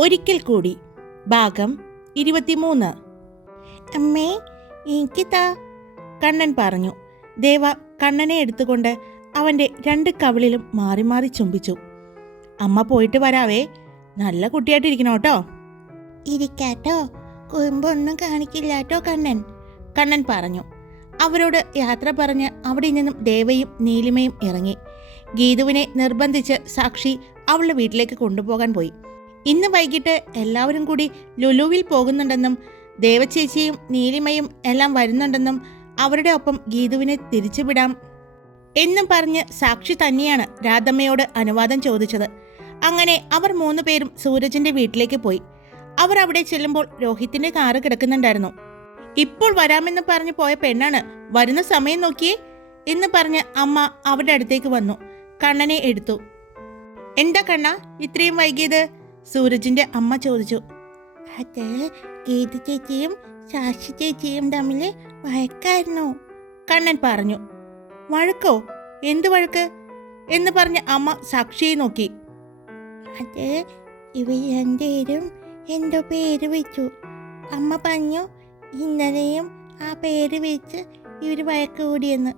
ഒരിക്കൽ കൂടി. ഭാഗം ഇരുപത്തിമൂന്ന്. അമ്മേ എനിക്ക് താ കണ്ണൻ പറഞ്ഞു. ദേവ കണ്ണനെ എടുത്തുകൊണ്ട് അവന്റെ രണ്ട് കവിളിലും മാറി മാറി ചുംബിച്ചു. അമ്മ പോയിട്ട് വരാവേ. നല്ല കുട്ടിയായിട്ടിരിക്കണം കേട്ടോ. ഇരിക്കാട്ടോ. കുറുമ്പൊന്നും കാണിക്കില്ല കേട്ടോ കണ്ണൻ. കണ്ണൻ പറഞ്ഞു. അവരോട് യാത്ര പറഞ്ഞ് അവിടെ നിന്നും ദേവയും നീലിമയും ഇറങ്ങി. ഗീതുവിനെ നിർബന്ധിച്ച് സാക്ഷി അവളുടെ വീട്ടിലേക്ക് കൊണ്ടുപോകാൻ പോയി. ഇന്ന് വൈകിട്ട് എല്ലാവരും കൂടി ലുലുവിൽ പോകുന്നുണ്ടെന്നും ദേവചേച്ചിയും നീലിമയും എല്ലാം വരുന്നുണ്ടെന്നും അവരുടെ ഒപ്പം ഗീതുവിനെ തിരിച്ചുവിടാം എന്നും പറഞ്ഞ് സാക്ഷി തന്നെയാണ് രാധമ്മയോട് അനുവാദം ചോദിച്ചത്. അങ്ങനെ അവർ മൂന്ന് പേരും സൂരജിന്റെ വീട്ടിലേക്ക് പോയി. അവർ അവിടെ ചെല്ലുമ്പോൾ രോഹിത്തിന്റെ കാറ് കിടക്കുന്നുണ്ടായിരുന്നു. ഇപ്പോൾ വരാമെന്ന് പറഞ്ഞു പോയ പെണ്ണാണ് വരുന്ന സമയം നോക്കിയേ എന്ന് പറഞ്ഞ് അമ്മ അവരുടെ അടുത്തേക്ക് വന്നു. കണ്ണനെ എടുത്തു. എന്താ കണ്ണ ഇത്രയും വൈകിയത്? സൂരജിന്റെ അമ്മ ചോദിച്ചു. അത് ഗീതു ചേച്ചിയും ശാശി ചേച്ചിയും തമ്മിൽ വഴക്കായിരുന്നു കണ്ണൻ പറഞ്ഞു. വഴക്കോ? എന്ത് വഴക്ക്? എന്ന് പറഞ്ഞ് അമ്മ സാക്ഷിയെ നോക്കി. അത് ഇവർ രണ്ടുപേരും എന്തോ പേര് വെച്ചു. അമ്മ പറഞ്ഞു ഇന്നലെയും ആ പേര് വെച്ച് ഇവർ വഴക്ക് കൂടിയെന്ന്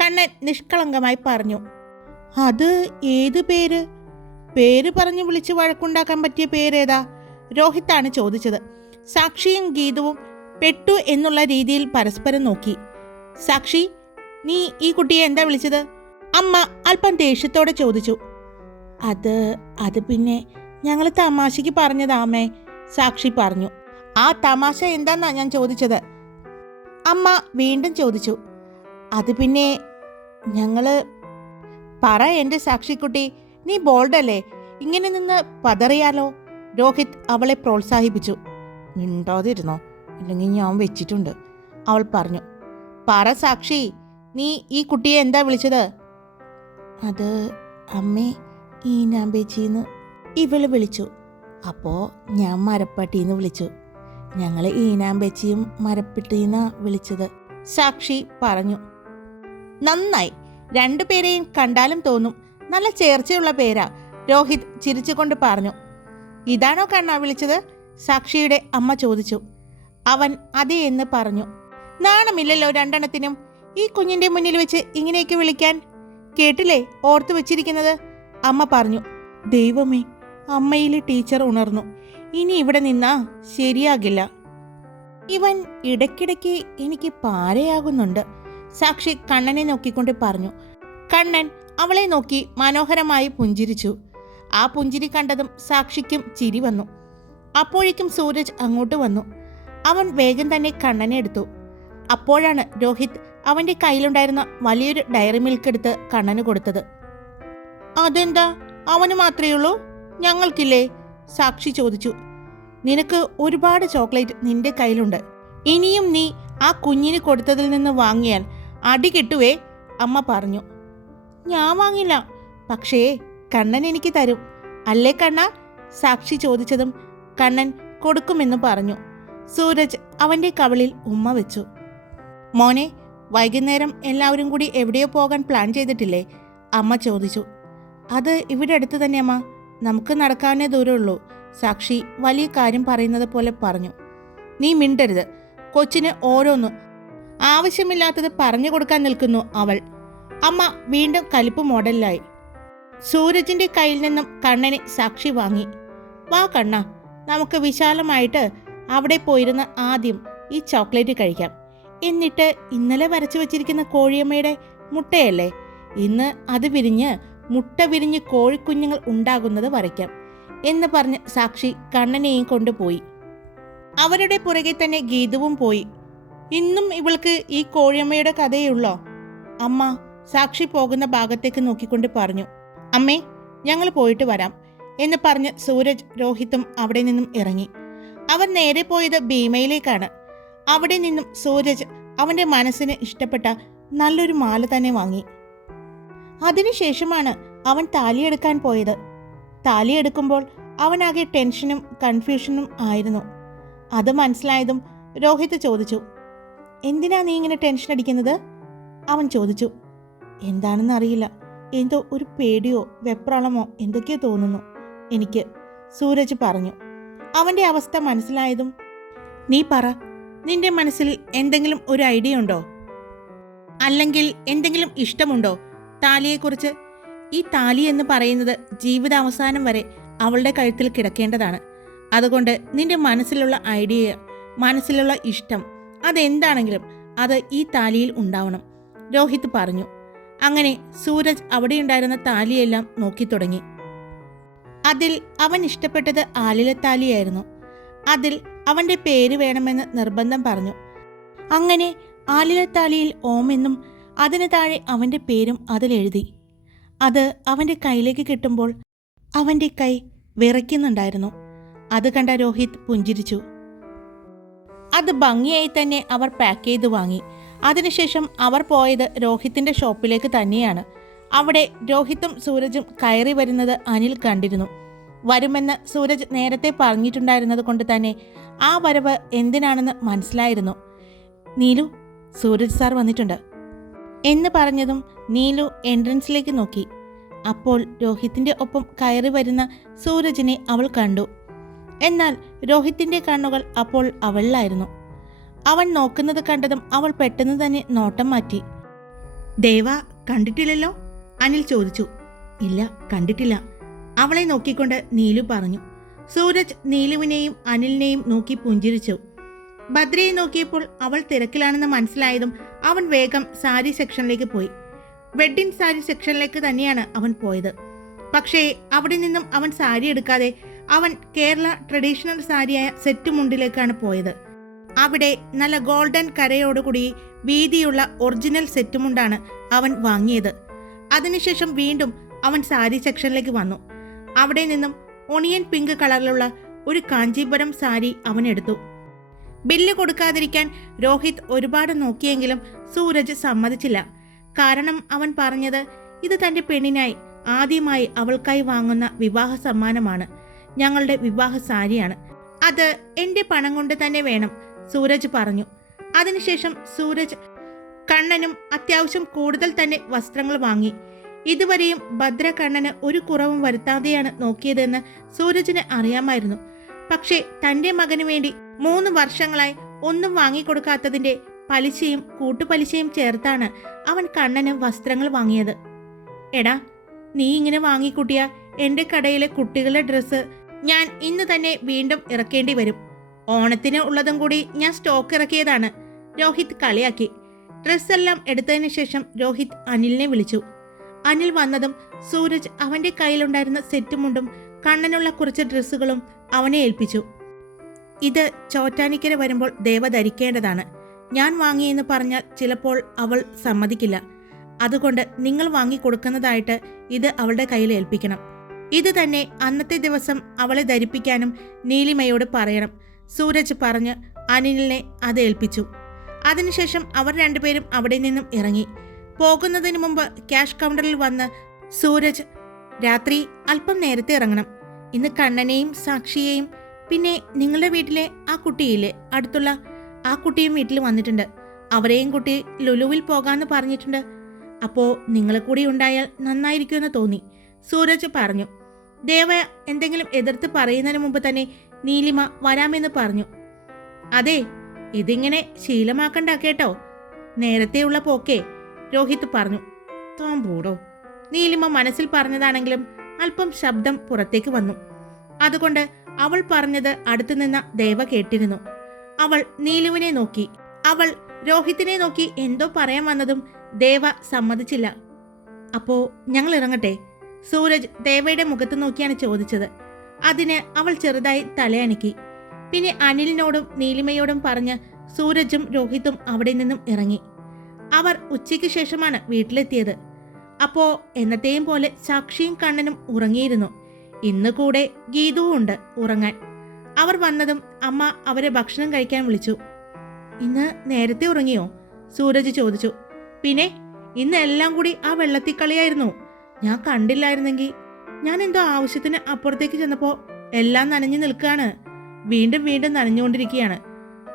കണ്ണൻ നിഷ്കളങ്കമായി പറഞ്ഞു. അത് ഏത് പേര്? പേര് പറഞ്ഞ് വിളിച്ച് വഴക്കുണ്ടാക്കാൻ പറ്റിയ പേരേതാ? രോഹിത്താണ് ചോദിച്ചത്. സാക്ഷിയും ഗീതവും പെട്ടു എന്നുള്ള രീതിയിൽ പരസ്പരം നോക്കി. സാക്ഷി നീ ഈ കുട്ടിയെ എന്താ വിളിച്ചത്? അമ്മ അല്പം ദേഷ്യത്തോടെ ചോദിച്ചു. അത് അത് പിന്നെ ഞങ്ങൾ തമാശയ്ക്ക് പറഞ്ഞതാമേ സാക്ഷി പറഞ്ഞു. ആ തമാശ എന്താന്നാ ഞാൻ ചോദിച്ചത്? അമ്മ വീണ്ടും ചോദിച്ചു. അത് പിന്നെ ഞങ്ങൾ പറ എന്റെ സാക്ഷിക്കുട്ടി നീ ബോൾഡല്ലേ? ഇങ്ങനെ നിന്ന് പതറിയാലോ? രോഹിത് അവളെ പ്രോത്സാഹിപ്പിച്ചു. മിണ്ടാതിരുന്നോ? അല്ലെങ്കിൽ ഞാൻ വെച്ചിട്ടുണ്ട്. അവൾ പറഞ്ഞു. പറ സാക്ഷി നീ ഈ കുട്ടിയെ എന്താ വിളിച്ചത്? അത് അമ്മേ ഈ നാമ്പേച്ചിന്ന് ഇവൾ വിളിച്ചു. അപ്പോ ഞാൻ മരപ്പട്ടിന്ന് വിളിച്ചു. ഞങ്ങൾ ഈനാമ്പേച്ചിയും മരപ്പെട്ടിന്നാ വിളിച്ചത്. സാക്ഷി പറഞ്ഞു. നന്നായി. രണ്ടുപേരെയും കണ്ടാലും തോന്നും. നല്ല ചേർച്ചയുള്ള പേരാ. രോഹിത് ചിരിച്ചുകൊണ്ട് പറഞ്ഞു. ഇതാണോ കണ്ണ വിളിച്ചത്? സാക്ഷിയുടെ അമ്മ ചോദിച്ചു. അവൻ അതെ എന്ന് പറഞ്ഞു. നാണമില്ലല്ലോ രണ്ടെണ്ണത്തിനും. ഈ കുഞ്ഞിന്റെ മുന്നിൽ വെച്ച് ഇങ്ങനെയൊക്കെ വിളിക്കാൻ? കേട്ടില്ലേ? ഓർത്തു വെച്ചിരിക്കുന്നത്? അമ്മ പറഞ്ഞു. ദൈവമേ അമ്മയിലെ ടീച്ചർ ഉണർന്നു. ഇനി ഇവിടെ നിന്നാ ശരിയാകില്ല. ഇവൻ ഇടയ്ക്കിടയ്ക്ക് എനിക്ക് പാരയാകുന്നുണ്ട്. സാക്ഷി കണ്ണനെ നോക്കിക്കൊണ്ട് പറഞ്ഞു. കണ്ണൻ അവളെ നോക്കി മനോഹരമായി പുഞ്ചിരിച്ചു. ആ പുഞ്ചിരി കണ്ടതും സാക്ഷിക്കും ചിരി വന്നു. അപ്പോഴേക്കും സൂരജ് അങ്ങോട്ട് വന്നു. അവൻ വേഗം തന്നെ കണ്ണനെ എടുത്തു. അപ്പോഴാണ് രോഹിത് അവന്റെ കയ്യിലുണ്ടായിരുന്ന വലിയൊരു ഡയറി മിൽക്ക് എടുത്ത് കണ്ണന് കൊടുത്തത്. അതെന്താ? അവന് മാത്രമേ ഉള്ളൂ? ഞങ്ങൾക്കില്ലേ? സാക്ഷി ചോദിച്ചു. നിനക്ക് ഒരുപാട് ചോക്ലേറ്റ് നിന്റെ കയ്യിലുണ്ട്. ഇനിയും നീ ആ കുഞ്ഞിന് കൊടുത്തതിൽ നിന്ന് വാങ്ങിയാൽ അടി കിട്ടുവേ അമ്മ പറഞ്ഞു. ഞാൻ വാങ്ങില്ല. പക്ഷേ കണ്ണൻ എനിക്ക് തരും. അല്ലേ കണ്ണ? സാക്ഷി ചോദിച്ചതും കണ്ണൻ കൊടുക്കുമെന്ന് പറഞ്ഞു. സൂരജ് അവന്റെ കവളിൽ ഉമ്മ വെച്ചു. മോനെ വൈകുന്നേരം എല്ലാവരും കൂടി എവിടെയോ പോകാൻ പ്ലാൻ ചെയ്തിട്ടില്ലേ? അമ്മ ചോദിച്ചു. അത് ഇവിടെ അടുത്ത് തന്നെ അമ്മ. നമുക്ക് നടക്കാനേ ദൂരമുള്ളൂ. സാക്ഷി വലിയ കാര്യം പറയുന്നത് പോലെ പറഞ്ഞു. നീ മിണ്ടരുത്. കൊച്ചിന് ഓരോന്ന് ആവശ്യമില്ലാത്തത് പറഞ്ഞു കൊടുക്കാൻ നിൽക്കുന്നു അവൾ. അമ്മ വീണ്ടും കലിപ്പ് മോഡലിലായി. സൂരജിന്റെ കയ്യിൽ നിന്നും കണ്ണനെ സാക്ഷി വാങ്ങി. വാ കണ്ണ നമുക്ക് വിശാലമായിട്ട് അവിടെ പോയിരുന്ന ആദ്യം ഈ ചോക്ലേറ്റ് കഴിക്കാം. എന്നിട്ട് ഇന്നലെ വരച്ചു വച്ചിരിക്കുന്ന കോഴിയമ്മയുടെ മുട്ടയല്ലേ? ഇന്ന് അത് വിരിഞ്ഞ് മുട്ട വിരിഞ്ഞ് കോഴിക്കുഞ്ഞുങ്ങൾ ഉണ്ടാകുന്നത് വരയ്ക്കാം എന്ന് പറഞ്ഞ് സാക്ഷി കണ്ണനെയും കൊണ്ടുപോയി. അവരുടെ പുറകെ തന്നെ ഗീതുവും പോയി. ഇന്നും ഇവൾക്ക് ഈ കോഴിയമ്മയുടെ കഥയുള്ളോ അമ്മ സാക്ഷി പോകുന്ന ഭാഗത്തേക്ക് നോക്കിക്കൊണ്ട് പറഞ്ഞു അമ്മേ ഞങ്ങൾ പോയിട്ട് വരാം എന്ന് പറഞ്ഞ് സൂരജ് രോഹിത്തും അവിടെ നിന്നും ഇറങ്ങി. അവർ നേരെ പോയത് ഭീമയിലേക്കാണ്. അവിടെ നിന്നും സൂരജ് അവന്റെ മനസ്സിന് ഇഷ്ടപ്പെട്ട നല്ലൊരു മാല തന്നെ വാങ്ങി. അതിനുശേഷമാണ് അവൻ താലിയെടുക്കാൻ പോയത്. താലിയെടുക്കുമ്പോൾ അവനാകെ ടെൻഷനും കൺഫ്യൂഷനും ആയിരുന്നു. അത് മനസ്സിലായതും രോഹിത് ചോദിച്ചു എന്തിനാ നീ ഇങ്ങനെ ടെൻഷൻ അടിക്കുന്നത്? അവൻ ചോദിച്ചു എന്താണെന്ന് അറിയില്ല. എന്തോ ഒരു പേടിയോ വെപ്രാളമോ എന്തൊക്കെയോ തോന്നുന്നു. എനിക്ക് സൂരജ് പറഞ്ഞു. അവന്റെ അവസ്ഥ മനസ്സിലായതും നീ പറ നിന്റെ മനസ്സിൽ എന്തെങ്കിലും ഒരു ഐഡിയ ഉണ്ടോ? അല്ലെങ്കിൽ എന്തെങ്കിലും ഇഷ്ടമുണ്ടോ? താലിയെക്കുറിച്ച്? ഈ താലി എന്ന് പറയുന്നത് ജീവിതാവസാനം വരെ അവളുടെ കഴുത്തിൽ കിടക്കേണ്ടതാണ്. അതുകൊണ്ട് നിന്റെ മനസ്സിലുള്ള ഐഡിയ മനസ്സിലുള്ള ഇഷ്ടം അതെന്താണെങ്കിലും അത് ഈ താലിയിൽ ഉണ്ടാവണം. രോഹിത് പറഞ്ഞു. അങ്ങനെ സൂരജ് അവിടെയുണ്ടായിരുന്ന താലിയെല്ലാം നോക്കി തുടങ്ങി അതിൽ അവൻ ഇഷ്ടപ്പെട്ടത് ആലില താലിയായിരുന്നു. അതിൽ അവന്റെ പേര് വേണമെന്ന് നിർബന്ധം പറഞ്ഞു. അങ്ങനെ ആലില താലിയിൽ ഓമെന്നും അതിന് താഴെ അവന്റെ പേരും അതിലെഴുതി അത് അവന്റെ കയ്യിലേക്ക് കിട്ടുമ്പോൾ അവന്റെ കൈ വിറയ്ക്കുന്നുണ്ടായിരുന്നു. അത് കണ്ട രോഹിത് പുഞ്ചിരിച്ചു. അത് ഭംഗിയായി തന്നെ അവർ പാക്ക് ചെയ്ത് വാങ്ങി. അതിനുശേഷം അവർ പോയത് രോഹിത്തിന്റെ ഷോപ്പിലേക്ക് തന്നെയാണ്. അവിടെ രോഹിത്തും സൂരജും കയറി വരുന്നത് അനിൽ കണ്ടിരുന്നു. വരുമെന്ന് സൂരജ് നേരത്തെ പറഞ്ഞിട്ടുണ്ടായിരുന്നത് കൊണ്ട് തന്നെ ആ വരവ് എന്തിനാണെന്ന് മനസ്സിലായിരുന്നു. നീലു സൂരജ് സാർ വന്നിട്ടുണ്ട്. എന്ന് പറഞ്ഞതും നീലു എൻട്രൻസിലേക്ക് നോക്കി. അപ്പോൾ രോഹിത്തിന്റെ ഒപ്പം കയറി വരുന്ന സൂരജിനെ അവൾ കണ്ടു. എന്നാൽ രോഹിത്തിന്റെ കണ്ണുകൾ അപ്പോൾ അവളിലായിരുന്നു. അവൻ നോക്കുന്നത് കണ്ടതും അവൾ പെട്ടെന്ന് തന്നെ നോട്ടം മാറ്റി. ദേവ കണ്ടിട്ടില്ലല്ലോ? അനിൽ ചോദിച്ചു. ഇല്ല കണ്ടിട്ടില്ല. അവളെ നോക്കിക്കൊണ്ട് നീലു പറഞ്ഞു. സൂരജ് നീലുവിനെയും അനിലിനെയും നോക്കി പുഞ്ചിരിച്ചു. ഭദ്രയെ നോക്കിയപ്പോൾ അവൾ തിരക്കിലാണെന്ന് മനസ്സിലായതും അവൻ വേഗം സാരി സെക്ഷനിലേക്ക് പോയി. വെഡ്ഡിംഗ് സാരി സെക്ഷനിലേക്ക് തന്നെയാണ് അവൻ പോയത്. പക്ഷേ അവിടെ നിന്നും അവൻ സാരി എടുക്കാതെ അവൻ കേരള ട്രഡീഷണൽ സാരിയായ സെറ്റ് മുണ്ടിലേക്കാണ് പോയത്. അവിടെ നല്ല ഗോൾഡൻ കരയോടുകൂടി വീതിയുള്ള ഒറിജിനൽ സെറ്റുമുണ്ടാണ് അവൻ വാങ്ങിയത്. അതിനുശേഷം വീണ്ടും അവൻ സാരി സെക്ഷനിലേക്ക് വന്നു. അവിടെ നിന്നും ഒണിയൻ പിങ്ക് കളറിലുള്ള ഒരു കാഞ്ചീപുരം സാരി അവൻ എടുത്തു. ബില്ല് കൊടുക്കാതിരിക്കാൻ രോഹിത് ഒരുപാട് നോക്കിയെങ്കിലും സൂരജ് സമ്മതിച്ചില്ല. കാരണം അവൻ പറഞ്ഞത് ഇത് തന്റെ പെണ്ണിനായി ആദ്യമായി അവൾക്കായി വാങ്ങുന്ന വിവാഹ സമ്മാനമാണ്. ഞങ്ങളുടെ വിവാഹ സാരിയാണ്. അത് എന്റെ പണം കൊണ്ട് തന്നെ വേണം. സൂരജ് പറഞ്ഞു. അതിനുശേഷം സൂരജ് കണ്ണനും അത്യാവശ്യം കൂടുതൽ തന്നെ വസ്ത്രങ്ങൾ വാങ്ങി. ഇതുവരെയും ഭദ്ര കണ്ണന് ഒരു കുറവും വരുത്താതെയാണ് നോക്കിയതെന്ന് സൂരജിന് അറിയാമായിരുന്നു. പക്ഷേ തന്റെ മകന് വേണ്ടി മൂന്ന് വർഷങ്ങളായി ഒന്നും വാങ്ങിക്കൊടുക്കാത്തതിന്റെ പലിശയും കൂട്ടുപലിശയും ചേർത്താണ് അവൻ കണ്ണന് വസ്ത്രങ്ങൾ വാങ്ങിയത്. എടാ നീ ഇങ്ങനെ വാങ്ങിക്കൂട്ടിയ എന്റെ കടയിലെ കുട്ടികളുടെ ഡ്രസ്സ് ഞാൻ ഇന്ന് തന്നെ വീണ്ടും ഇറക്കേണ്ടി വരും. ഓണത്തിന് ഉള്ളതും കൂടി ഞാൻ സ്റ്റോക്ക് ഇറക്കിയതാണ്. രോഹിത് കളിയാക്കി. ഡ്രസ്സെല്ലാം എടുത്തതിന് ശേഷം രോഹിത് അനിലിനെ വിളിച്ചു. അനിൽ വന്നതും സൂരജ് അവന്റെ കയ്യിലുണ്ടായിരുന്ന സെറ്റും മുണ്ടും കണ്ണനുള്ള കുറച്ച് ഡ്രസ്സുകളും അവനെ ഏൽപ്പിച്ചു. ഇത് ചോറ്റാനിക്കര വരുമ്പോൾ ദേവ ധരിക്കേണ്ടതാണ്. ഞാൻ വാങ്ങിയെന്ന് പറഞ്ഞാൽ ചിലപ്പോൾ അവൾ സമ്മതിക്കില്ല. അതുകൊണ്ട് നിങ്ങൾ വാങ്ങിക്കൊടുക്കുന്നതായിട്ട് ഇത് അവളുടെ കയ്യിൽ ഏൽപ്പിക്കണം. ഇത് തന്നെ അന്നത്തെ ദിവസം അവളെ ധരിപ്പിക്കാനും നീലിമയോട് പറയണം. സൂരജ് പറഞ്ഞ് അനിലിനെ അത് ഏൽപ്പിച്ചു. അതിനുശേഷം അവർ രണ്ടുപേരും അവിടെ നിന്നും ഇറങ്ങി. പോകുന്നതിന് മുമ്പ് ക്യാഷ് കൗണ്ടറിൽ വന്ന് സൂരജ് രാത്രി അല്പം നേരത്തെ ഇറങ്ങണം. ഇന്ന് കണ്ണനെയും സാക്ഷിയെയും പിന്നെ നിങ്ങളുടെ വീട്ടിലെ ആ കുട്ടിയില്ലേ അടുത്തുള്ള ആ കുട്ടിയും വീട്ടിൽ വന്നിട്ടുണ്ട്. അവരെയും കുട്ടി ലുലുവിൽ പോകാമെന്ന് പറഞ്ഞിട്ടുണ്ട്. അപ്പോൾ നിങ്ങളെ കൂടി ഉണ്ടായാൽ നന്നായിരിക്കുമെന്ന് തോന്നി സൂരജ് പറഞ്ഞു. ദേവ എന്തെങ്കിലും എതിർത്ത് പറയുന്നതിന് മുമ്പ് തന്നെ നീലിമ വരാമെന്ന് പറഞ്ഞു. അതെ ഇതിങ്ങനെ ശീലമാക്കണ്ട കേട്ടോ. നേരത്തെയുള്ള പോക്കേ രോഹിത് പറഞ്ഞു. തോമ്പൂടോ? പോടോ നീലിമ മനസ്സിൽ പറഞ്ഞതാണെങ്കിലും അല്പം ശബ്ദം പുറത്തേക്ക് വന്നു. അതുകൊണ്ട് അവൾ പറഞ്ഞത് അടുത്തു നിന്ന ദേവ കേട്ടിരുന്നു. അവൾ നീലുവിനെ നോക്കി. അവൾ രോഹിത്തിനെ നോക്കി എന്തോ പറയാൻ വന്നതും ദേവ സമ്മതിച്ചില്ല. അപ്പോ ഞങ്ങൾ ഇറങ്ങട്ടെ? സൂരജ് ദേവയുടെ മുഖത്ത് നോക്കിയാണ് ചോദിച്ചത്. അതിന് അവൾ ചെറുതായി തലയണക്കി. പിന്നെ അനിലിനോടും നീലിമയോടും പറഞ്ഞ് സൂരജും രോഹിത്തും അവിടെ നിന്നും ഇറങ്ങി. അവർ ഉച്ചയ്ക്ക് ശേഷമാണ് വീട്ടിലെത്തിയത്. അപ്പോ എന്നത്തെയും പോലെ സാക്ഷിയും കണ്ണനും ഉറങ്ങിയിരുന്നു. ഇന്ന് കൂടെ ഗീതവും ഉണ്ട് ഉറങ്ങാൻ. അവർ വന്നതും അമ്മ അവരെ ഭക്ഷണം കഴിക്കാൻ വിളിച്ചു. ഇന്ന് നേരത്തെ ഉറങ്ങിയോ? സൂരജ് ചോദിച്ചു. പിന്നെ ഇന്ന് എല്ലാം കൂടി ആ വെള്ളത്തിക്കളിയായിരുന്നു. ഞാൻ കണ്ടില്ലായിരുന്നെങ്കിൽ ഞാൻ എന്തോ ആവശ്യത്തിന് അപ്പുറത്തേക്ക് ചെന്നപ്പോൾ എല്ലാം നനഞ്ഞു നിൽക്കുകയാണ്. വീണ്ടും വീണ്ടും നനഞ്ഞുകൊണ്ടിരിക്കുകയാണ്.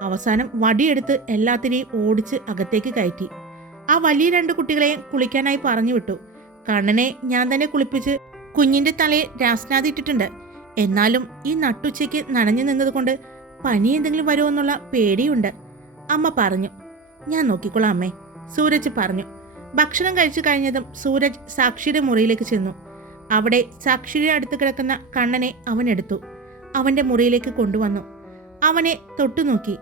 അവസാനം വടിയെടുത്ത് എല്ലാത്തിനെയും ഓടിച്ച് അകത്തേക്ക് കയറ്റി. ആ വലിയ രണ്ട് കുട്ടികളെയും കുളിക്കാനായി പറഞ്ഞു വിട്ടു. കണ്ണനെ ഞാൻ തന്നെ കുളിപ്പിച്ച് കുഞ്ഞിന്റെ തലയിൽ രാസ്നാദി ഇട്ടിട്ടുണ്ട്. എന്നാലും ഈ നട്ടുച്ചയ്ക്ക് നനഞ്ഞു നിന്നതുകൊണ്ട് പനി എന്തെങ്കിലും വരുമോ എന്നുള്ള പേടിയുണ്ട്. അമ്മ പറഞ്ഞു. ഞാൻ നോക്കിക്കോളാം അമ്മേ. സൂരജ് പറഞ്ഞു. ഭക്ഷണം കഴിച്ചു കഴിഞ്ഞതും സൂരജ് സാക്ഷിയുടെ മുറിയിലേക്ക് ചെന്നു. അവിടെ സാക്ഷിയുടെ അടുത്ത് കിടക്കുന്ന കണ്ണനെ അവൻ എടുത്തു. അവന്റെ മുറിയിലേക്ക് കൊണ്ടുവന്നു. അവനെ തൊട്ടുനോക്കി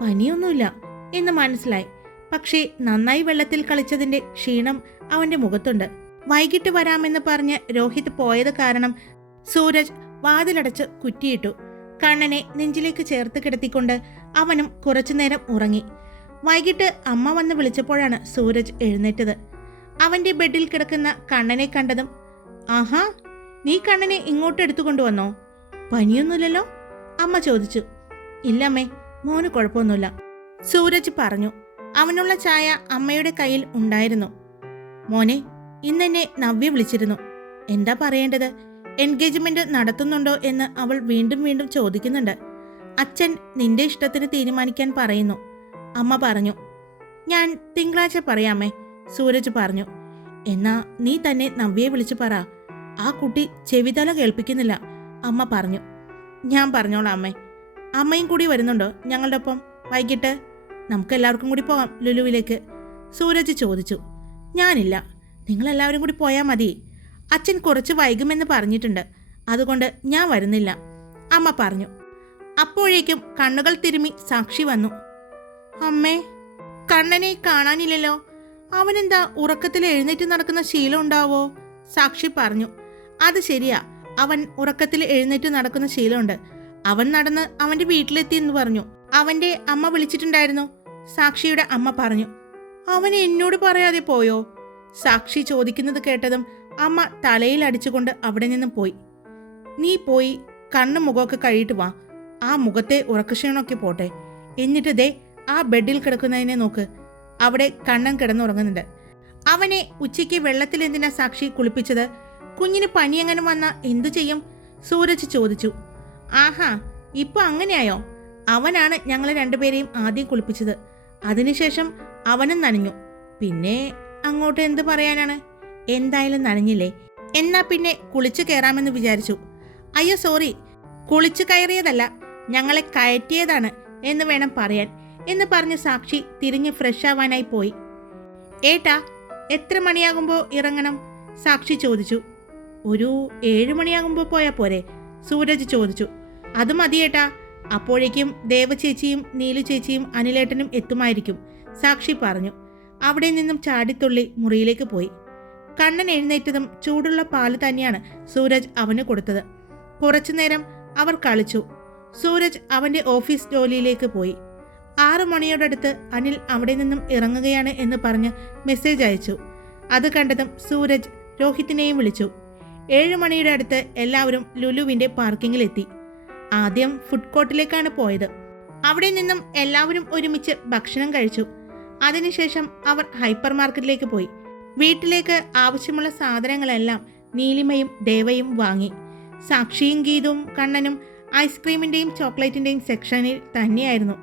പനിയൊന്നുമില്ല എന്ന് മനസ്സിലായി. പക്ഷേ നന്നായി വെള്ളത്തിൽ കളിച്ചതിന്റെ ക്ഷീണം അവന്റെ മുഖത്തുണ്ട്. വൈകിട്ട് വരാമെന്ന് പറഞ്ഞ് രോഹിത് പോയത് കാരണം സൂരജ് വാതിലടച്ച് കുറ്റിയിട്ടു. കണ്ണനെ നെഞ്ചിലേക്ക് ചേർത്ത് കിടത്തിക്കൊണ്ട് അവനും കുറച്ചുനേരം ഉറങ്ങി. വൈകിട്ട് അമ്മ വന്ന് വിളിച്ചപ്പോഴാണ് സൂരജ് എഴുന്നേറ്റത്. അവന്റെ ബെഡിൽ കിടക്കുന്ന കണ്ണനെ കണ്ടതും ആഹാ നീ കണ്ണനെ ഇങ്ങോട്ട് എടുത്തുകൊണ്ടുവന്നോ? പനിയൊന്നുമില്ലല്ലോ? അമ്മ ചോദിച്ചു. ഇല്ലമ്മേ മോന് കുഴപ്പമൊന്നുമില്ല. സൂരജ് പറഞ്ഞു. അവനുള്ള ചായ അമ്മയുടെ കയ്യിൽ ഉണ്ടായിരുന്നു. മോനെ ഇന്നെന്നെ നവ്യ വിളിച്ചിരുന്നു. എന്താ പറയേണ്ടത്? എൻഗേജ്മെന്റ് നടത്തുന്നുണ്ടോ എന്ന് അവൾ വീണ്ടും വീണ്ടും ചോദിക്കുന്നുണ്ട്. അച്ഛൻ നിന്റെ ഇഷ്ടത്തിന് തീരുമാനിക്കാൻ പറയുന്നു. അമ്മ പറഞ്ഞു. ഞാൻ തിങ്കളാഴ്ച പറയാമേ സൂരജ് പറഞ്ഞു. എന്നാ നീ തന്നെ നവ്യയെ വിളിച്ചു പറ. ആ കുട്ടി ചെവിതല കേൾപ്പിക്കുന്നില്ല. അമ്മ പറഞ്ഞു. ഞാൻ പറഞ്ഞോളാം അമ്മേ. അമ്മയും കൂടി വരുന്നുണ്ടോ? ഞങ്ങളുടെ ഒപ്പം. വൈകിട്ട്. നമുക്ക് എല്ലാവർക്കും കൂടി പോകാം ലുലുവിലേക്ക്. സൂരജ് ചോദിച്ചു. ഞാനില്ല. നിങ്ങളെല്ലാവരും കൂടി പോയാൽ മതി. അച്ഛൻ കുറച്ച് വൈകുമെന്ന് പറഞ്ഞിട്ടുണ്ട്. അതുകൊണ്ട് ഞാൻ വരുന്നില്ല. അമ്മ പറഞ്ഞു. അപ്പോഴേക്കും കണ്ണുകൾ തിരുമി സാക്ഷി വന്നു. അമ്മേ കണ്ണനെ കാണാനില്ലല്ലോ. അവനെന്താ ഉറക്കത്തിൽ എഴുന്നേറ്റ് നടക്കുന്ന ശീലം ഉണ്ടാവോ? സാക്ഷി പറഞ്ഞു. അത് ശരിയാ. അവൻ ഉറക്കത്തിൽ എഴുന്നേറ്റ് നടക്കുന്ന ശീലമുണ്ട്. അവൻ നടന്ന് അവന്റെ വീട്ടിലെത്തി എന്ന് പറഞ്ഞു. അവന്റെ അമ്മ വിളിച്ചിട്ടുണ്ടായിരുന്നു. സാക്ഷിയുടെ അമ്മ പറഞ്ഞു അവൻ എന്നോട് പറയാതെ പോയോ? സാക്ഷി ചോദിക്കുന്നത് കേട്ടതും അമ്മ തലയിൽ അടിച്ചുകൊണ്ട് അവിടെ നിന്നും പോയി. നീ പോയി കണ്ണും മുഖമൊക്കെ കഴിയിട്ട് വാ. ആ മുഖത്തെ ഉറക്കക്ഷീണമൊക്കെ പോട്ടെ. എന്നിട്ട് ദേ ആ ബെഡിൽ കിടക്കുന്നതിനെ നോക്ക്. അവിടെ കണ്ണൻ കിടന്നുറങ്ങുന്നുണ്ട്. അവനെ ഉച്ചയ്ക്ക് വെള്ളത്തിൽ എന്തിനാ സാക്ഷി കുളിപ്പിച്ചത്? കുഞ്ഞിന് എങ്ങനെ വന്ന എന്തു ചെയ്യും? സൂരജ് ചോദിച്ചു. ആഹാ ഇപ്പൊ അങ്ങനെയായോ? അവനാണ് ഞങ്ങളെ രണ്ടുപേരെയും ആദ്യം കുളിപ്പിച്ചത്. അതിനുശേഷം അവനും നനഞ്ഞു. പിന്നെ അങ്ങോട്ട് എന്ത് പറയാനാണ്? എന്തായാലും നനഞ്ഞില്ലേ? എന്നാ പിന്നെ കുളിച്ചു കയറാമെന്ന് വിചാരിച്ചു. അയ്യോ സോറി. കുളിച്ചു കയറിയതല്ല ഞങ്ങളെ കയറ്റിയതാണ് എന്ന് വേണം പറയാൻ എന്ന് പറഞ്ഞ സാക്ഷി തിരിഞ്ഞ് ഫ്രഷ് ആവാനായി പോയി. ഏട്ടാ എത്ര മണിയാകുമ്പോൾ ഇറങ്ങണം? സാക്ഷി ചോദിച്ചു. ഒരു ഏഴ് മണിയാകുമ്പോൾ പോയാൽ പോരെ? സൂരജ് ചോദിച്ചു. അത് മതിയേട്ടാ. അപ്പോഴേക്കും ദേവചേച്ചിയും നീലു ചേച്ചിയും അനിലേട്ടനും എത്തുമായിരിക്കും. സാക്ഷി പറഞ്ഞു. അവിടെ നിന്നും ചാടിത്തുള്ളി മുറിയിലേക്ക് പോയി. കണ്ണൻ എഴുന്നേറ്റതും ചൂടുള്ള പാൽ തന്നെയാണ് സൂരജ് അവന് കൊടുത്തത്. കുറച്ചുനേരം അവർ കളിച്ചു. സൂരജ് അവന്റെ ഓഫീസ് ജോലിയിലേക്ക് പോയി. ആറു മണിയോടടുത്ത് അനിൽ അവിടെ നിന്നും ഇറങ്ങുകയാണ് എന്ന് പറഞ്ഞ് മെസ്സേജ് അയച്ചു. അത് കണ്ടതും സൂരജ് രോഹിത്തിനെയും വിളിച്ചു. ഏഴ് മണിയുടെ അടുത്ത് എല്ലാവരും ലുലുവിന്റെ പാർക്കിങ്ങിലെത്തി. ആദ്യം ഫുഡ് കോർട്ടിലേക്കാണ് പോയത്. അവിടെ നിന്നും എല്ലാവരും ഒരുമിച്ച് ഭക്ഷണം കഴിച്ചു. അതിനുശേഷം അവർ ഹൈപ്പർ മാർക്കറ്റിലേക്ക് പോയി. വീട്ടിലേക്ക് ആവശ്യമുള്ള സാധനങ്ങളെല്ലാം നീലിമയും ദേവയും വാങ്ങി. സാക്ഷിയും ഗീതവും കണ്ണനും ഐസ്ക്രീമിന്റെയും ചോക്ലേറ്റിന്റെയും സെക്ഷനിൽ തന്നെയായിരുന്നു.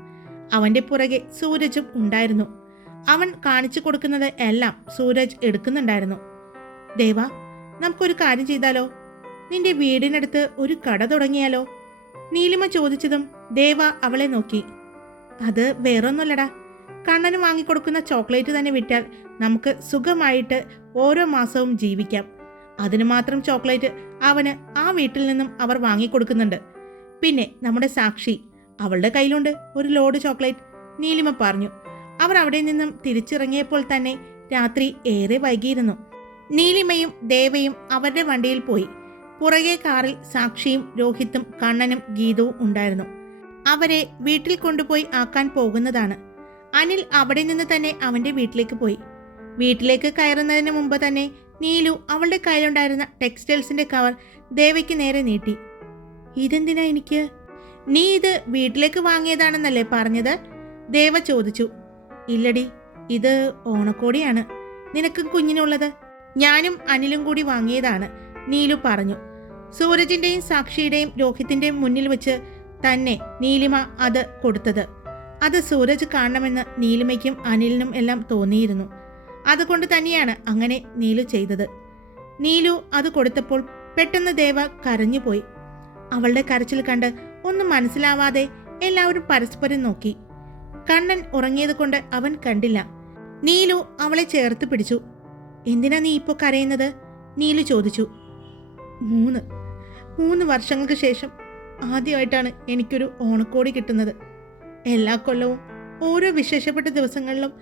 അവന്റെ പുറകെ സൂരജും ഉണ്ടായിരുന്നു. അവൻ കാണിച്ചു കൊടുക്കുന്നത് എല്ലാം സൂരജ് എടുക്കുന്നുണ്ടായിരുന്നു. ദേവ നമുക്കൊരു കാര്യം ചെയ്താലോ? നിന്റെ വീടിനടുത്ത് ഒരു കട തുടങ്ങിയാലോ? നീലിമ ചോദിച്ചതും ദേവ അവളെ നോക്കി. അത് വേറൊന്നുമല്ലടാ. കണ്ണന് വാങ്ങിക്കൊടുക്കുന്ന ചോക്ലേറ്റ് തന്നെ വിറ്റാൽ നമുക്ക് സുഖമായിട്ട് ഓരോ മാസവും ജീവിക്കാം. അതിന് മാത്രം ചോക്ലേറ്റ് അവന് ആ വീട്ടിൽ നിന്നും അവർ വാങ്ങിക്കൊടുക്കുന്നുണ്ട്. പിന്നെ നമ്മുടെ സാക്ഷി അവളുടെ കയ്യിലുണ്ട് ഒരു ലോഡ് ചോക്ലേറ്റ്. നീലിമ പറഞ്ഞു. അവർ അവിടെ നിന്നും തിരിച്ചിറങ്ങിയപ്പോൾ തന്നെ രാത്രി ഏറെ വൈകിയിരുന്നു. നീലിമയും ദേവയും അവരുടെ വണ്ടിയിൽ പോയി. പുറകെ കാറിൽ സാക്ഷിയും രോഹിത്തും കണ്ണനും ഗീതവും ഉണ്ടായിരുന്നു. അവരെ വീട്ടിൽ കൊണ്ടുപോയി ആക്കാൻ പോകുന്നതാണ്. അനിൽ അവിടെ നിന്ന് തന്നെ അവന്റെ വീട്ടിലേക്ക് പോയി. വീട്ടിലേക്ക് കയറുന്നതിന് മുമ്പ് തന്നെ നീലു അവളുടെ കയ്യിലുണ്ടായിരുന്ന ടെക്സ്റ്റൈൽസിന്റെ കവർ ദേവയ്ക്ക് നേരെ നീട്ടി. ഇതെന്തിനാ എനിക്ക്? നീ ഇത് വീട്ടിലേക്ക് വാങ്ങിയതാണെന്നല്ലേ പറഞ്ഞത്? ദേവ ചോദിച്ചു. ഇല്ലടി ഇത് ഓണക്കോടിയാണ്. നിനക്കും കുഞ്ഞിനുള്ളത്. ഞാനും അനിലും കൂടി വാങ്ങിയതാണ് നീലു പറഞ്ഞു. സൂരജിന്റെയും സാക്ഷിയുടെയും രോഹിത്തിന്റെയും മുന്നിൽ വെച്ച് തന്നെ നീലിമ അത് കൊടുത്തത്. അത് സൂരജ് കാണണമെന്ന് നീലിമയ്ക്കും അനിലിനും എല്ലാം തോന്നിയിരുന്നു. അതുകൊണ്ട് തന്നെയാണ് അങ്ങനെ നീലു ചെയ്തത്. നീലു അത് കൊടുത്തപ്പോൾ പെട്ടെന്ന് ദേവ കരഞ്ഞുപോയി. അവളുടെ കരച്ചിൽ കണ്ട് ഒന്നും മനസ്സിലാവാതെ എല്ലാവരും പരസ്പരം നോക്കി. കണ്ണൻ ഉറങ്ങിയത് കൊണ്ട് അവൻ കണ്ടില്ല. നീലു അവളെ ചേർത്ത് പിടിച്ചു. എന്തിനാ നീ ഇപ്പോൾ കരയുന്നത്? നീലു ചോദിച്ചു. മൂന്ന്. മൂന്ന് വർഷങ്ങൾക്ക് ശേഷം ആദ്യമായിട്ടാണ് എനിക്കൊരു ഓണക്കോടി കിട്ടുന്നത്. എല്ലാ കൊല്ലവും ഓരോ വിശേഷപ്പെട്ട ദിവസങ്ങളിലും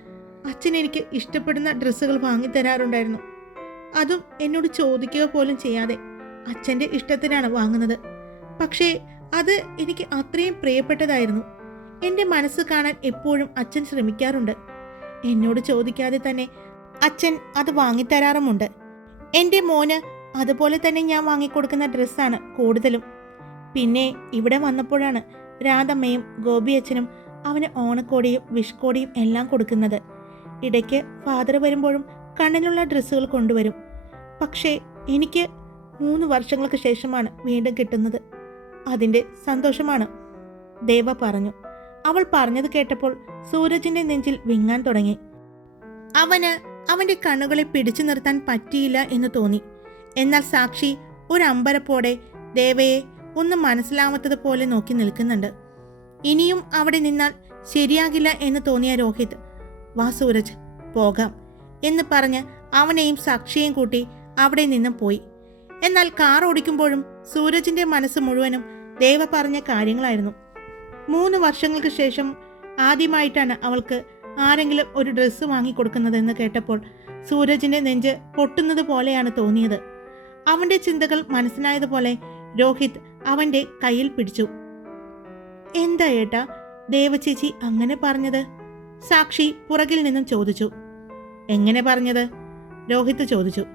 അച്ഛൻ എനിക്ക് ഇഷ്ടപ്പെടുന്ന ഡ്രസ്സുകൾ വാങ്ങിത്തരാറുണ്ടായിരുന്നു അതും എന്നോട് ചോദിക്കുക പോലും ചെയ്യാതെ അച്ഛന്റെ ഇഷ്ടത്തിനാണ് വാങ്ങുന്നത്. പക്ഷേ അത് എനിക്ക് അത്രയും പ്രിയപ്പെട്ടതായിരുന്നു. എന്റെ മനസ്സ് കാണാൻ എപ്പോഴും അച്ഛൻ ശ്രമിക്കാറുണ്ട്. എന്നോട് ചോദിക്കാതെ തന്നെ അച്ഛൻ അത് വാങ്ങിത്തരാറുമുണ്ട്. എന്റെ മോന് അതുപോലെ തന്നെ ഞാൻ വാങ്ങിക്കൊടുക്കുന്ന ഡ്രസ്സാണ് കൂടുതലും. പിന്നെ ഇവിടെ വന്നപ്പോഴാണ് രാധമ്മയും ഗോപി അച്ഛനും അവന് ഓണക്കോടിയും വിഷ്കോടിയും എല്ലാം കൊടുക്കുന്നത്. ഇടയ്ക്ക് ഫാദർ വരുമ്പോഴും കണ്ണിലുള്ള ഡ്രസ്സുകൾ കൊണ്ടുവരും. പക്ഷേ എനിക്ക് മൂന്ന് വർഷങ്ങൾക്ക് ശേഷമാണ് വീണ്ടും കിട്ടുന്നത്. അതിന്റെ സന്തോഷമാണ്. ദേവ പറഞ്ഞു. അവൾ പറഞ്ഞത് കേട്ടപ്പോൾ സൂരജിന്റെ നെഞ്ചിൽ വിങ്ങാൻ തുടങ്ങി. അവന് അവന്റെ കണ്ണുകളെ പിടിച്ചു നിർത്താൻ പറ്റിയില്ല എന്ന് തോന്നി. എന്നാൽ സാക്ഷി ഒരു അമ്പരപ്പോടെ ദേവയെ ഒന്നും മനസ്സിലാവാത്തത് പോലെ നോക്കി നിൽക്കുന്നുണ്ട്. ഇനിയും അവിടെ നിന്നാൽ ശരിയാകില്ല എന്ന് തോന്നിയ രോഹിത് വാ സൂരജ് പോകാം എന്ന് പറഞ്ഞ് അവനെയും സാക്ഷിയെയും കൂട്ടി അവിടെ നിന്നും പോയി. എന്നാൽ കാർ ഓടിക്കുമ്പോഴും സൂരജിന്റെ മനസ്സ് മുഴുവനും ദേവ പറഞ്ഞ കാര്യങ്ങളായിരുന്നു. മൂന്ന് വർഷങ്ങൾക്ക് ശേഷം ആദ്യമായിട്ടാണ് അവൾക്ക് ആരെങ്കിലും ഒരു ഡ്രസ്സ് വാങ്ങിക്കൊടുക്കുന്നതെന്ന് കേട്ടപ്പോൾ സൂരജിന്റെ നെഞ്ച് പൊട്ടുന്നത് പോലെയാണ് തോന്നിയത്. അവന്റെ ചിന്തകൾ മനസ്സിലായതുപോലെ രോഹിത് അവന്റെ കയ്യിൽ പിടിച്ചു. എന്താ ഏട്ടാ ദേവചേച്ചി അങ്ങനെ പറഞ്ഞത്? സാക്ഷി പുറകിൽ നിന്നും ചോദിച്ചു. എങ്ങനെ പറഞ്ഞത്? രോഹിത് ചോദിച്ചു.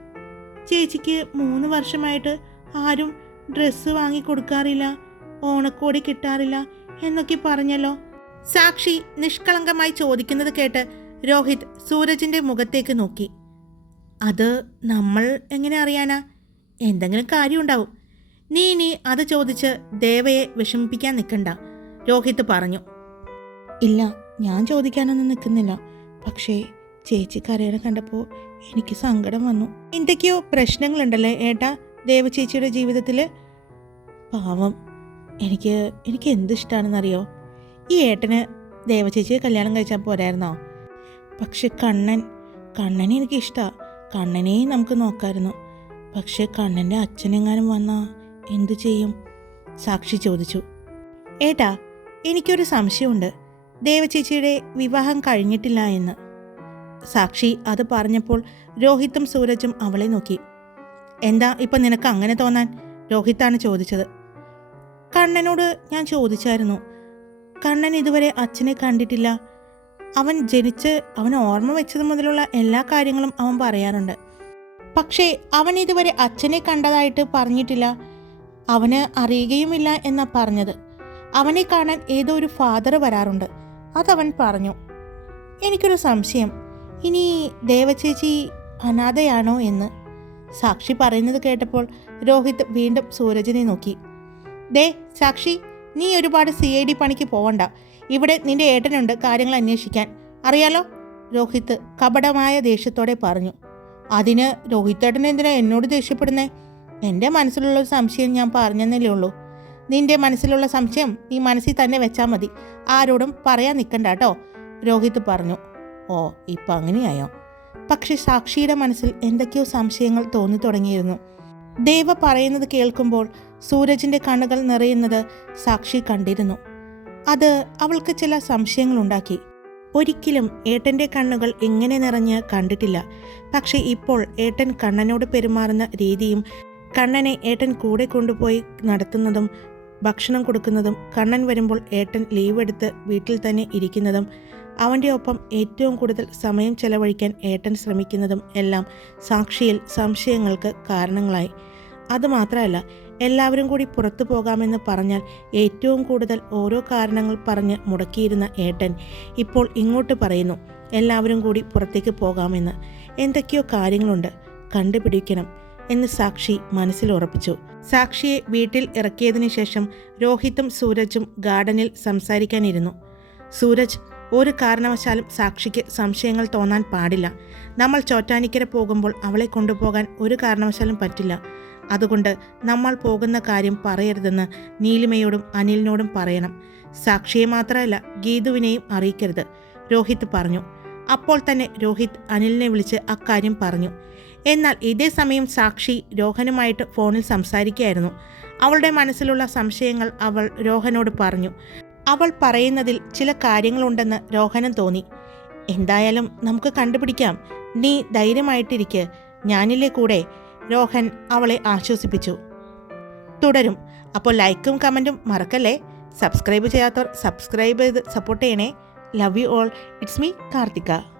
ചേച്ചിക്ക് മൂന്ന് വർഷമായിട്ട് ആരും ഡ്രസ്സ് വാങ്ങിക്കൊടുക്കാറില്ല ഓണക്കോടി കിട്ടാറില്ല എന്നൊക്കെ പറഞ്ഞല്ലോ. സാക്ഷി നിഷ്കളങ്കമായി ചോദിക്കുന്നത് കേട്ട് രോഹിത് സൂരജിന്റെ മുഖത്തേക്ക് നോക്കി. അത് നമ്മൾ എങ്ങനെ അറിയാനാ? എന്തെങ്കിലും കാര്യമുണ്ടാവും. നീ ഇനി അത് ചോദിച്ച് ദേവയെ വിഷമിപ്പിക്കാൻ നിൽക്കണ്ട രോഹിത് പറഞ്ഞു. ഇല്ല ഞാൻ ചോദിക്കാനൊന്നും നിൽക്കുന്നില്ല. പക്ഷേ ചേച്ചി കരയനെ കണ്ടപ്പോൾ എനിക്ക് സങ്കടം വന്നു. എന്തൊക്കെയോ പ്രശ്നങ്ങളുണ്ടല്ലേ ഏട്ടാ ദേവചേച്ചിയുടെ ജീവിതത്തിൽ പാവം. എനിക്ക് എനിക്ക് എന്ത് ഇഷ്ടമാണെന്നറിയോ ഈ ഏട്ടന് ദേവചേച്ചിയെ കല്യാണം കഴിച്ചാൽ പോരായിരുന്നോ? പക്ഷെ കണ്ണൻ കണ്ണനെ എനിക്ക് ഇഷ്ടമാണ് കണ്ണനെയും നമുക്ക് നോക്കാമായിരുന്നു പക്ഷെ കണ്ണന്റെ അച്ഛനെങ്ങാനും വന്നാ എന്തു ചെയ്യും? സാക്ഷി ചോദിച്ചു. ഏട്ടാ എനിക്കൊരു സംശയമുണ്ട്. ദേവചേച്ചിയുടെ വിവാഹം കഴിഞ്ഞിട്ടില്ല എന്ന്. സാക്ഷി അത് പറഞ്ഞപ്പോൾ രോഹിത്തും സൂരജും അവളെ നോക്കി. എന്താ ഇപ്പം നിനക്ക് അങ്ങനെ തോന്നാൻ? രോഹിത്താണ് ചോദിച്ചത്. കണ്ണനോട് ഞാൻ ചോദിച്ചായിരുന്നു. കണ്ണൻ ഇതുവരെ അച്ഛനെ കണ്ടിട്ടില്ല. അവൻ ജനിച്ച് അവൻ ഓർമ്മ വെച്ചത് മുതലുള്ള എല്ലാ കാര്യങ്ങളും അവൻ പറയാറുണ്ട്. പക്ഷേ അവൻ ഇതുവരെ അച്ഛനെ കണ്ടതായിട്ട് പറഞ്ഞിട്ടില്ല. അവന് അറിയുകയുമില്ല എന്നാ പറഞ്ഞത്. അവനെ കാണാൻ ഏതോ ഒരു ഫാദർ വരാറുണ്ട്. അതവൻ പറഞ്ഞു. എനിക്കൊരു സംശയം. ഇനി ദേവചേച്ചി അനാഥയാണോ എന്ന്? സാക്ഷി പറയുന്നത് കേട്ടപ്പോൾ രോഹിത് വീണ്ടും സൂരജിനെ നോക്കി. ദേ സാക്ഷി നീ ഒരുപാട് സി ഐ ഡി പണിക്ക് പോവണ്ട. ഇവിടെ നിന്റെ ഏട്ടനുണ്ട് കാര്യങ്ങൾ അന്വേഷിക്കാൻ. അറിയാലോ? രോഹിത് കപടമായ ദേഷ്യത്തോടെ പറഞ്ഞു. അതിന് രോഹിത്തേട്ടൻ എന്തിനാ എന്നോട് ദേഷ്യപ്പെടുന്നേ? എന്റെ മനസ്സിലുള്ള ഒരു സംശയം ഞാൻ പറഞ്ഞെന്നല്ലേ ഉള്ളൂ. നിന്റെ മനസ്സിലുള്ള സംശയം നീ മനസ്സിൽ തന്നെ വെച്ചാൽ മതി. ആരോടും പറയാൻ നിൽക്കണ്ട കേട്ടോ. രോഹിത് പറഞ്ഞു. ഓ ഇപ്പം അങ്ങനെയായോ? പക്ഷെ സാക്ഷിയുടെ മനസ്സിൽ എന്തൊക്കെയോ സംശയങ്ങൾ തോന്നി തുടങ്ങിയിരുന്നു. ദേവ പറയുന്നത് കേൾക്കുമ്പോൾ സൂരജിന്റെ കണ്ണുകൾ നിറയുന്നത് സാക്ഷി കണ്ടിരുന്നു. അത് അവൾക്ക് ചില സംശയങ്ങളുണ്ടാക്കി. ഒരിക്കലും ഏട്ടന്റെ കണ്ണുകൾ എങ്ങനെ നിറഞ്ഞ് കണ്ടിട്ടില്ല. പക്ഷേ ഇപ്പോൾ ഏട്ടൻ കണ്ണനോട് പെരുമാറുന്ന രീതിയും കണ്ണനെ ഏട്ടൻ കൂടെ കൊണ്ടുപോയി നടത്തുന്നതും ഭക്ഷണം കൊടുക്കുന്നതും കണ്ണൻ വരുമ്പോൾ ഏട്ടൻ ലീവ് എടുത്ത് വീട്ടിൽ തന്നെ ഇരിക്കുന്നതും അവന്റെ ഒപ്പം ഏറ്റവും കൂടുതൽ സമയം ചെലവഴിക്കാൻ ഏട്ടൻ ശ്രമിക്കുന്നതും എല്ലാം സാക്ഷിയിൽ സംശയങ്ങൾക്ക് കാരണങ്ങളായി. അതുമാത്രമല്ല എല്ലാവരും കൂടി പുറത്തു പോകാമെന്ന് പറഞ്ഞാൽ ഏറ്റവും കൂടുതൽ ഓരോ കാരണങ്ങൾ പറഞ്ഞ് മുടക്കിയിരുന്ന ഏട്ടൻ ഇപ്പോൾ ഇങ്ങോട്ട് പറയുന്നു എല്ലാവരും കൂടി പുറത്തേക്ക് പോകാമെന്ന്. എന്തൊക്കെയോ കാര്യങ്ങളുണ്ട് കണ്ടുപിടിക്കണം എന്ന് സാക്ഷി മനസ്സിൽ ഉറപ്പിച്ചു. സാക്ഷിയെ വീട്ടിൽ ഇറക്കിയതിനു ശേഷം രോഹിത്തും സൂരജും ഗാർഡനിൽ സംസാരിക്കാനിരുന്നു. സൂരജ് ഒരു കാരണവശാലും സാക്ഷിക്ക് സംശയങ്ങൾ തോന്നാൻ പാടില്ല. നമ്മൾ ചോറ്റാനിക്കര പോകുമ്പോൾ അവളെ കൊണ്ടുപോകാൻ ഒരു കാരണവശാലും പറ്റില്ല. അതുകൊണ്ട് നമ്മൾ പോകുന്ന കാര്യം പറയരുതെന്ന് നീലിമയോടും അനിലിനോടും പറയണം. സാക്ഷിയെ മാത്രമല്ല ഗീതുവിനെയും അറിയിക്കരുത്. രോഹിത് പറഞ്ഞു. അപ്പോൾ തന്നെ രോഹിത് അനിലിനെ വിളിച്ച് അക്കാര്യം പറഞ്ഞു. എന്നാൽ ഇതേ സമയം സാക്ഷി രോഹനുമായിട്ട് ഫോണിൽ സംസാരിക്കുകയായിരുന്നു. അവളുടെ മനസ്സിലുള്ള സംശയങ്ങൾ അവൾ രോഹനോട് പറഞ്ഞു. അവൾ പറയുന്നതിൽ ചില കാര്യങ്ങളുണ്ടെന്ന് രോഹനം തോന്നി. എന്തായാലും നമുക്ക് കണ്ടുപിടിക്കാം. നീ ധൈര്യമായിട്ടിരിക്ക്. ഞാനില്ലേ കൂടെ? രോഹൻ അവളെ ആശ്വസിപ്പിച്ചു. തുടരും. അപ്പോൾ ലൈക്കും കമന്റും മറക്കല്ലേ? സബ്സ്ക്രൈബ് ചെയ്യാത്തവർ സബ്സ്ക്രൈബ് ചെയ്ത് സപ്പോർട്ട് ചെയ്യണേ. Love you all it's me Karthika.